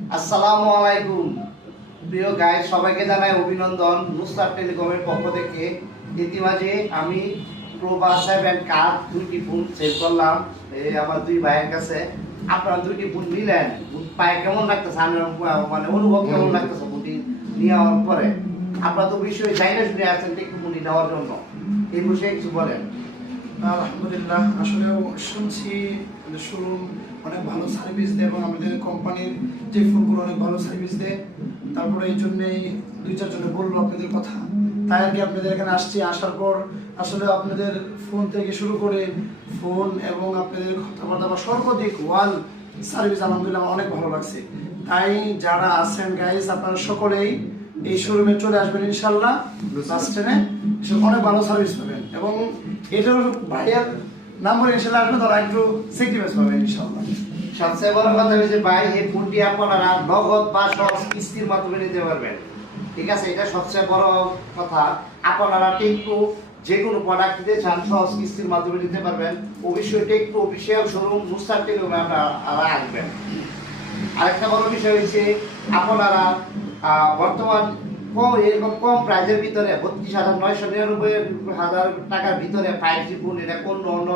আসসালামু আলাইকুম প্রিয় গাইস, সবাইকে জানাই অভিনন্দন নুসরাত টেলিকমের পক্ষ থেকে। ইতিমাঝে আমি প্রবাস সেভেন কার দুইটি ফোন সেভ করলাম আমার দুই ভাইয়ের কাছে। আপনারা দুইটি ফোন নিলেন, পায়ে কেমন লাগতেছে, মানে অনুভব কেমন লাগতেছে ফোনটি নেওয়ার পরে? আপনারা তো বিষয়ে চাইলে শুনে আসছেন একটু ফোনটি নেওয়ার জন্য, এই বিষয়ে কিছু বলেন। আলহামদুলিল্লাহ, আসলেও শুনছি শোরুম অনেক ভালো সার্ভিস দেয় এবং আমাদের কোম্পানির যে ফোনগুলো অনেক ভালো সার্ভিস দেয়। তারপরে এই জন্যেই দুই চারজনে বললো আপনাদের কথা, তাই আর কি আপনাদের এখানে আসছি। আসার পর আসলে আপনাদের ফোন থেকে শুরু করে ফোন এবং আপনাদের কথাবার্তা বা সর্বাধিক ওয়াল সার্ভিস আলহামদুলিল্লাহ আমার অনেক ভালো লাগছে। তাই যারা আছেন গাইস, আপনারা সকলেই এই শোরুমে চলে আসবেন ইনশাল্লাহ। বাস স্ট্যান্ডে অনেক ভালো সার্ভিস পাবেন এবং এটার ভাইয়ের নাম্বার ইনশাল্লাহ আসবে, তারা একটু সেক্রিফাইস পাবেন ইনশাল্লাহ। সবচেয়ে বড় কথা হচ্ছে ভাই, এই ফোনটি আপনারা নগদ বা সহজ কিস্তির মাধ্যমে নিতে পারবেন। ঠিক আছে, এটা সবচেয়ে বড় কথা। আপনারা টেকটু যে কোনো প্রোডাক্ট দিতে চান সহজ কিস্তির মাধ্যমে নিতে পারবেন। অবশ্যই টেকটু অফিসিয়াল শোরুম নুসরাত টেলিকমে আপনারা আসবেন। আরেকটা বড় বিষয় হচ্ছে আপনারা বর্তমান এরকম কম প্রাইজের ভিতরে 32,999 টাকার ভিতরে 5G ফোন এটা কোন অন্য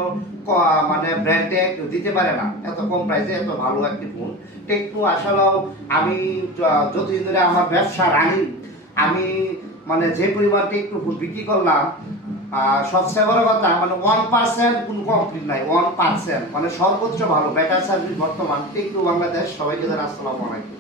মানে ব্র্যান্ডে দিতে পারে না। এত কম প্রাইসে এত ভালো একটি ফোন টেকটু আসলেও আমি যতদিন ধরে আমার ব্যবসা রানি, আমি মানে যে পরিমাণ টেকটু ফোন বিক্রি করলাম, সবচেয়ে বড় কথা মানে 1% কোন কমপ্লিট নাই, 1% মানে সর্বোচ্চ ভালো বেটার সার্ভিস বর্তমান টেকটু বাংলাদেশ। সবাইকে জানাই আসসালামু আলাইকুম।